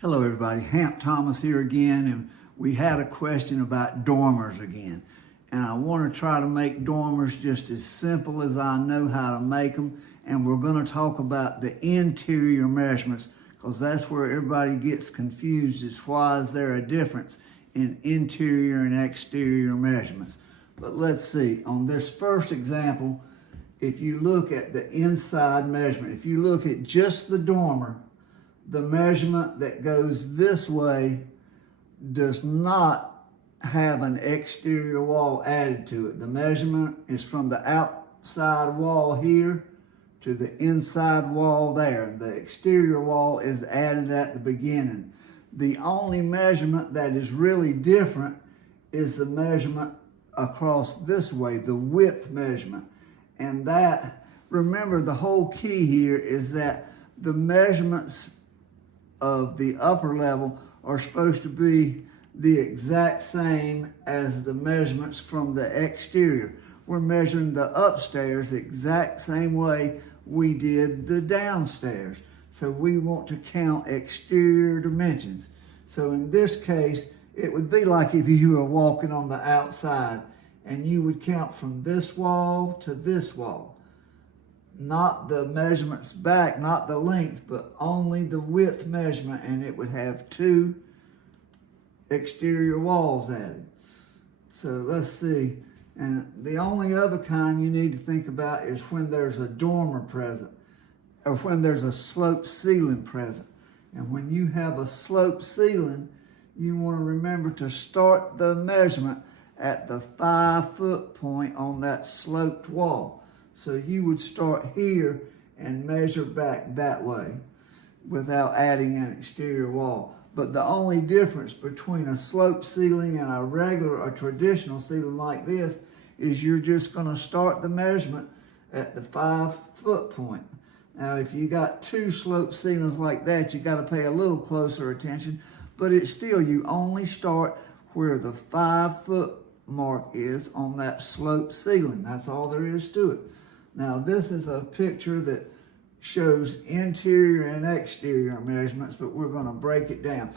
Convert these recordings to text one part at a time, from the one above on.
Hello everybody, Hamp Thomas here again, and we had a question about dormers again. And I want to try to make dormers just as simple as I know how to make them. And we're going to talk about the interior measurements because that's where everybody gets confused is why is there a difference in interior and exterior measurements. But let's see, on this first example, if you look at the inside measurement, if you look at just the dormer, the measurement that goes this way does not have an exterior wall added to it. The measurement is from the outside wall here to the inside wall there. The exterior wall is added at the beginning. The only measurement that is really different is the measurement across this way, the width measurement. And that, remember, the whole key here is that the measurements of the upper level are supposed to be the exact same as the measurements from the exterior. We're measuring the upstairs the exact same way we did the downstairs. So we want to count exterior dimensions. So in this case, it would be like if you were walking on the outside and you would count from this wall to this wall. Not the measurements back, not the length, but only the width measurement, and it would have two exterior walls added. So let's see. And the only other kind you need to think about is when there's a dormer present, or when there's a sloped ceiling present. And when you have a sloped ceiling, you want to remember to start the measurement at the 5-foot point on that sloped wall. So you would start here and measure back that way without adding an exterior wall. But the only difference between a sloped ceiling and a regular or traditional ceiling like this is you're just going to start the measurement at the 5-foot point. Now, if you got two sloped ceilings like that, you got to pay a little closer attention, but it's still, you only start where the 5-foot mark is on that sloped ceiling. That's all there is to it. Now, this is a picture that shows interior and exterior measurements, but we're going to break it down.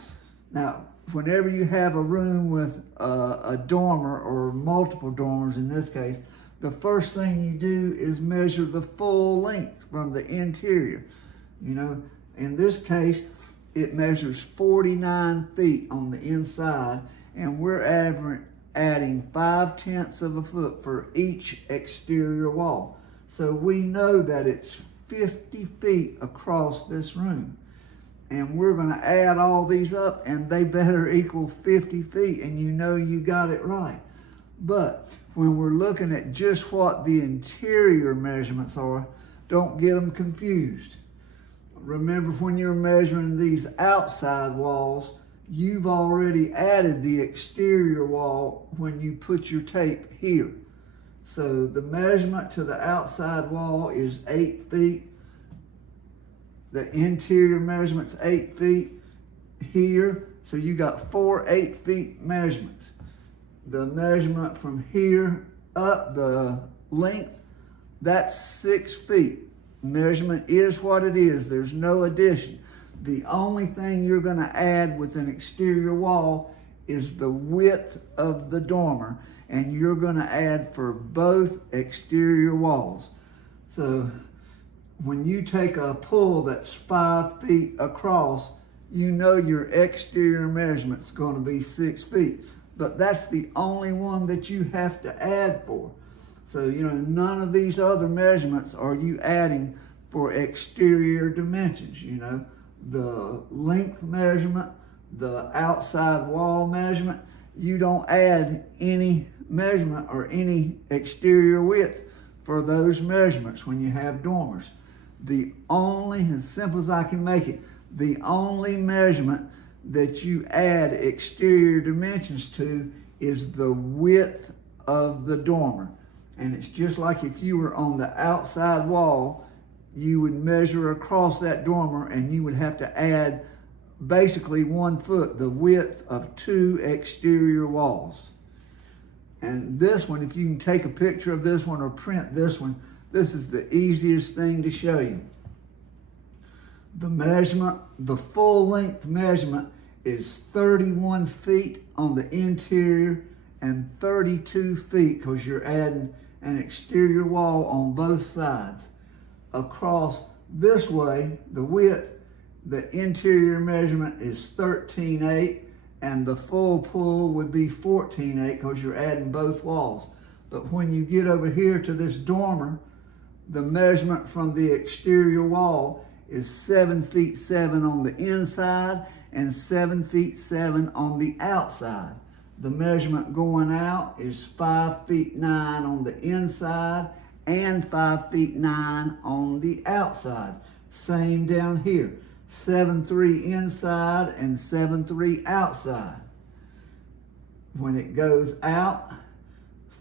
Now, whenever you have a room with a dormer or multiple dormers in this case, the first thing you do is measure the full length from the interior. You know, in this case, it measures 49 feet on the inside, and we're adding 5/10 of a foot for each exterior wall. So we know that it's 50 feet across this room. And we're going to add all these up, and they better equal 50 feet, and you know you got it right. But when we're looking at just what the interior measurements are, don't get them confused. Remember, when you're measuring these outside walls, you've already added the exterior wall when you put your tape here. So the measurement to the outside wall is 8 feet. The interior measurement's 8 feet here. So you got 4 8-feet measurements. The measurement from here up, the length, that's 6 feet. Measurement is what it is. There's no addition. The only thing you're going to add with an exterior wall is the width of the dormer, and you're going to add for both exterior walls. So when you take a pull that's 5 feet across, you know your exterior measurement's going to be 6 feet. But that's the only one that you have to add for. So, you know, none of these other measurements are you adding for exterior dimensions, you know. The length measurement, the outside wall measurement, you don't add any measurement or any exterior width for those measurements when you have dormers. The only, as simple as I can make it, the only measurement that you add exterior dimensions to is the width of the dormer. And it's just like if you were on the outside wall, you would measure across that dormer and you would have to add basically 1 foot, the width of 2 exterior walls. And this one, if you can take a picture of this one or print this one, this is the easiest thing to show you. The measurement, the full length measurement is 31 feet on the interior and 32 feet because you're adding an exterior wall on both sides. Across this way, the width, the interior measurement is 13.8 and the full pull would be 14.8 because you're adding both walls. But when you get over here to this dormer, the measurement from the exterior wall is 7 feet 7 on the inside and 7 feet 7 on the outside. The measurement going out is 5 feet 9 on the inside and 5 feet 9 on the outside. Same down here, 7.3 inside and 7.3 outside. When it goes out,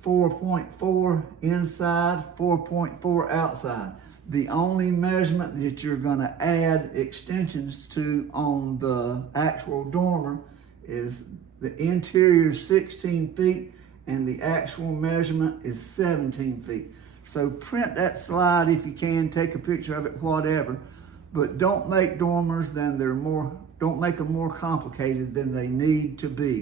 4.4 inside, 4.4 outside. The only measurement that you're gonna add extensions to on the actual dormer is the interior 16 feet and the actual measurement is 17 feet. So print that slide if you can, take a picture of it, whatever, but don't make dormers don't make them more complicated than they need to be, guys.